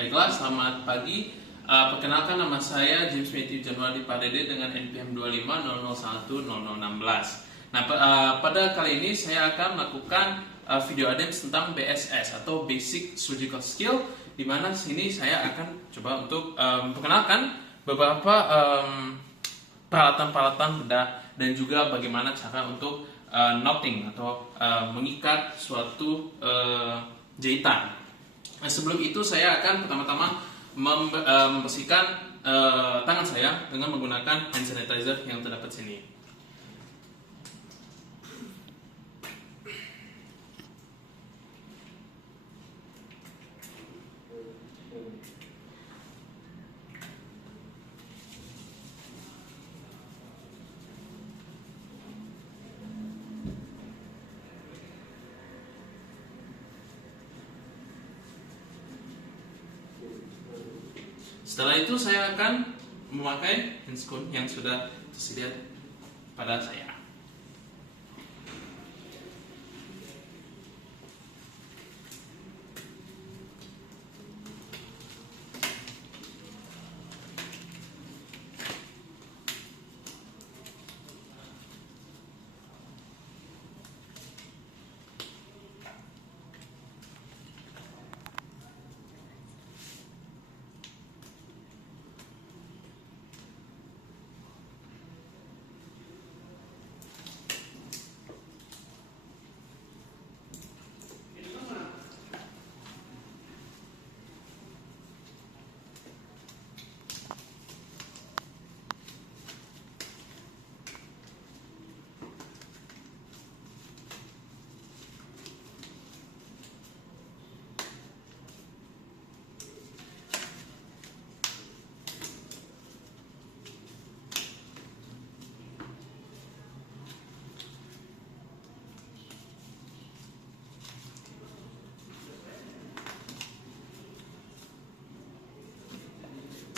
Baiklah, selamat pagi. Perkenalkan, nama saya James Matthew Januari Padede dengan NPM 250010016. Nah, pada kali ini saya akan melakukan video ADEMS tentang BSS atau Basic Surgical Skill, di mana sini saya akan coba untuk memperkenalkan beberapa peralatan-peralatan bedah dan juga bagaimana cara untuk knotting atau mengikat suatu jahitan. Nah, sebelum itu saya akan pertama-tama membersihkan tangan saya dengan menggunakan hand sanitizer yang terdapat sini. Setelah itu saya akan memakai handscoon yang sudah tersedia pada saya.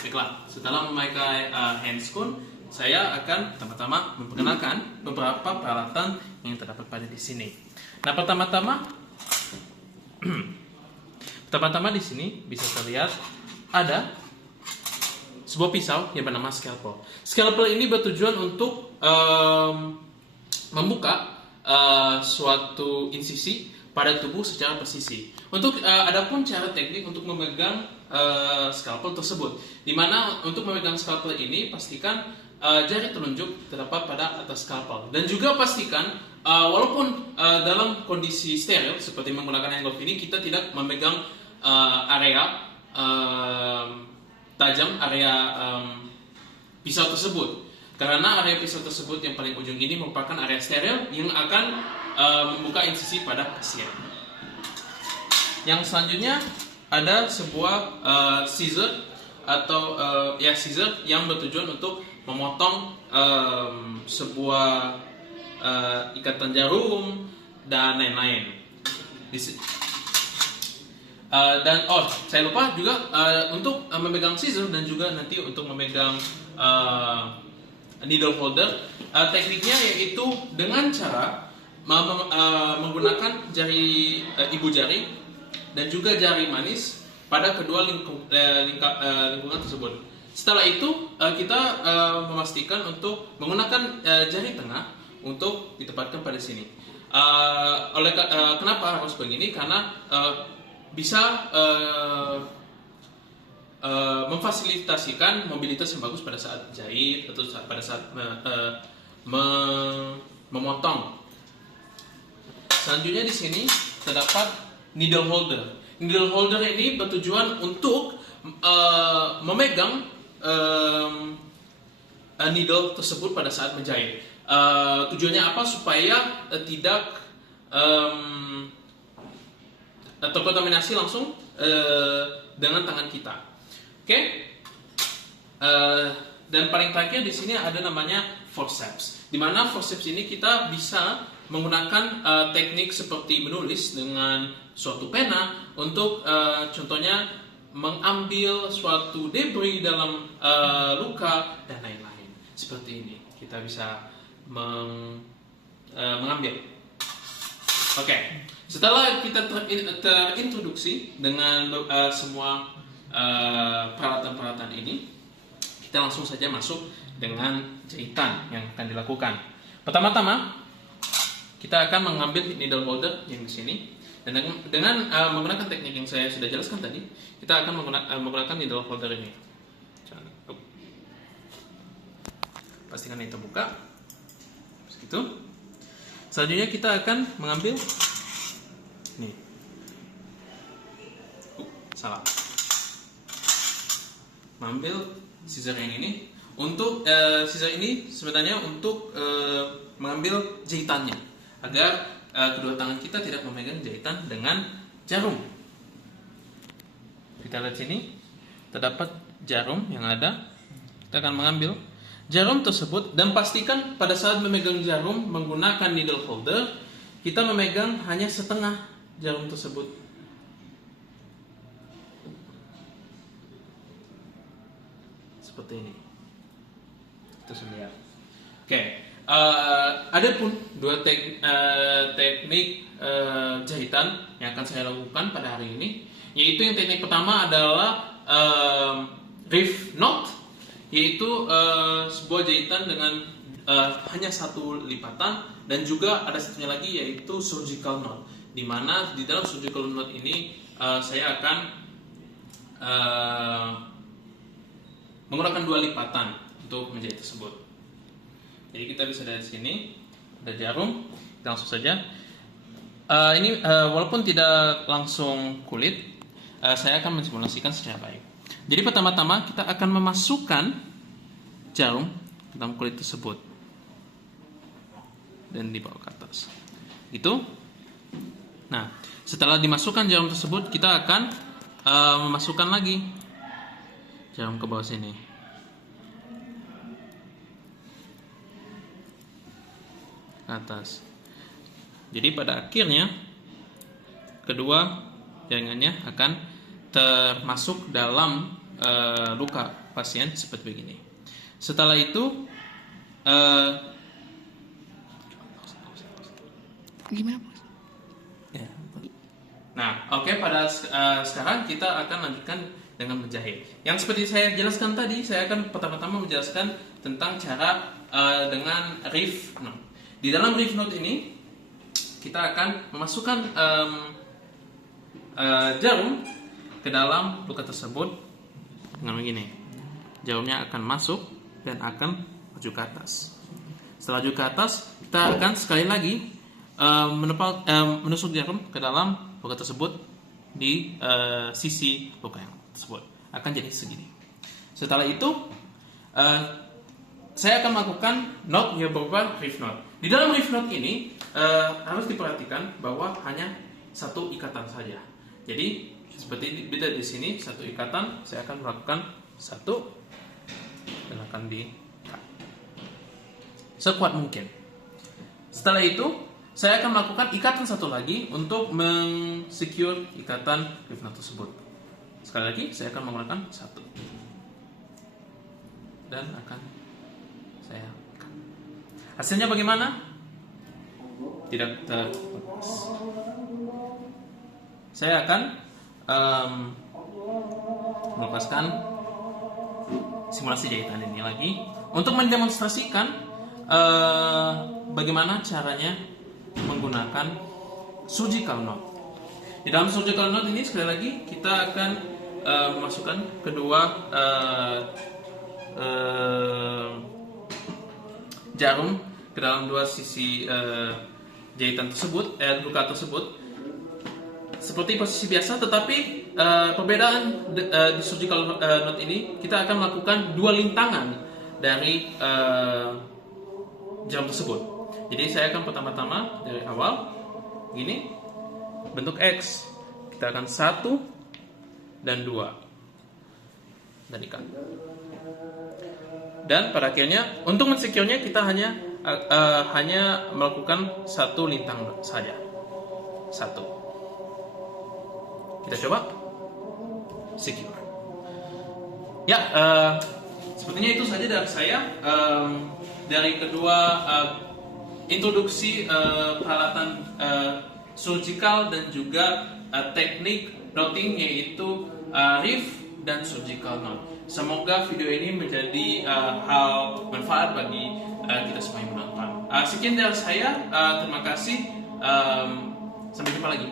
Baiklah, setelah memakai handscoon, saya akan pertama-tama memperkenalkan beberapa peralatan yang terdapat pada di sini. Nah, pertama-tama di sini bisa terlihat ada sebuah pisau yang bernama scalpel. Scalpel ini bertujuan untuk membuka suatu insisi pada tubuh secara presisi. Untuk adapun cara teknik untuk memegang scalpel tersebut, di mana untuk memegang scalpel ini pastikan jari telunjuk terdapat pada atas scalpel, dan juga pastikan walaupun dalam kondisi steril seperti menggunakan hand glove ini, kita tidak memegang area tajam, area pisau tersebut, karena area pisau tersebut yang paling ujung ini merupakan area steril yang akan membuka insisi pada pasien. Yang selanjutnya ada sebuah scissor atau scissor yang bertujuan untuk memotong sebuah ikatan jarum dan lain-lain. Saya lupa juga untuk memegang scissor dan juga nanti untuk memegang needle holder, tekniknya yaitu dengan cara menggunakan jari ibu jari dan juga jari manis pada kedua lingkungan tersebut. Setelah itu kita memastikan untuk menggunakan jari tengah untuk ditempatkan pada sini. Kenapa harus begini? Karena bisa memfasilitasikan mobilitas yang bagus pada saat jahit atau pada saat memotong. Selanjutnya di sini terdapat needle holder. Needle holder ini bertujuan untuk memegang needle tersebut pada saat menjahit. Tujuannya apa? Supaya tidak terkontaminasi langsung dengan tangan kita. Oke? Dan paling terakhir di sini ada namanya forceps. Di mana forceps ini kita bisa menggunakan teknik seperti menulis dengan suatu pena untuk contohnya mengambil suatu debris dalam luka dan lain-lain. Seperti ini kita bisa mengambil. Oke. Setelah kita terintroduksi dengan semua peralatan-peralatan ini, kita langsung saja masuk dengan jahitan yang akan dilakukan. Pertama-tama kita akan mengambil needle holder yang di sini, dan dengan menggunakan teknik yang saya sudah jelaskan tadi, kita akan menggunakan needle holder ini. Pastikan itu buka. Segitu. Selanjutnya kita akan mengambil nih. Salah. Mengambil scissor yang ini. Untuk scissor ini sebenarnya untuk mengambil jahitannya, agar kedua tangan kita tidak memegang jahitan dengan jarum. Kita lihat sini, terdapat jarum yang ada. Kita akan mengambil jarum tersebut, dan pastikan pada saat memegang jarum menggunakan needle holder, kita memegang hanya setengah jarum tersebut. Seperti ini. Itu sebenarnya. Oke. Ada pun dua teknik jahitan yang akan saya lakukan pada hari ini, yaitu yang teknik pertama adalah reef knot, yaitu sebuah jahitan dengan hanya satu lipatan, dan juga ada satunya lagi yaitu surgical knot, di mana di dalam surgical knot ini saya akan menggunakan 2 lipatan untuk menjahit tersebut. Jadi kita bisa dari sini ada jarum, kita langsung saja. Ini walaupun tidak langsung kulit, saya akan mensimulasikan secara baik. Jadi pertama-tama kita akan memasukkan jarum ke dalam kulit tersebut dan dibawa ke atas. Itu. Nah, setelah dimasukkan jarum tersebut, kita akan memasukkan lagi jarum ke bawah sini. Ke atas. Jadi pada akhirnya kedua jaringannya akan termasuk dalam luka pasien seperti begini. Setelah itu gimana? Ya. Nah, oke, pada sekarang kita akan lanjutkan dengan menjahit. Yang seperti saya jelaskan tadi, saya akan pertama-tama menjelaskan tentang cara dengan reef knot. Di dalam reef knot ini kita akan memasukkan jarum ke dalam luka tersebut dengan begini. Jarumnya akan masuk dan akan maju ke atas. Setelah maju ke atas, kita akan sekali lagi menusuk jarum ke dalam luka tersebut di sisi luka yang tersebut. Akan jadi segini. Setelah itu, saya akan melakukan knot yang berupa reef knot. Di dalam reef knot ini harus diperhatikan bahwa hanya satu ikatan saja. Jadi seperti beda di sini, satu ikatan, saya akan melakukan satu dan akan di-cut sekuat mungkin. Setelah itu, saya akan melakukan ikatan satu lagi untuk men-secure ikatan reef knot tersebut. Sekali lagi, saya akan menggunakan satu dan akan saya cut. Hasilnya bagaimana? Tidak terlepas. Saya akan melepaskan simulasi jahitan ini lagi untuk mendemonstrasikan bagaimana caranya menggunakan surgical knot. Di dalam surgical knot ini sekali lagi kita akan memasukkan kedua jarum ke dalam dua sisi jahitan tersebut, luka tersebut. Seperti posisi biasa, tetapi perbedaan di surgical knot ini, kita akan melakukan dua lintangan dari jarum tersebut. Jadi saya akan pertama-tama dari awal gini, bentuk X. Kita akan 1 dan 2 dan ikat. Dan pada akhirnya untuk mensecure-nya kita hanya melakukan satu lintang saja. 1. Kita coba secure. Ya, sepertinya itu saja dari saya. Dari kedua introduksi peralatan surgical dan juga teknik knotting, yaitu reef dan surgical knot. Semoga video ini menjadi hal manfaat bagi kita semua yang menonton. Sekian dari saya, terima kasih, sampai jumpa lagi.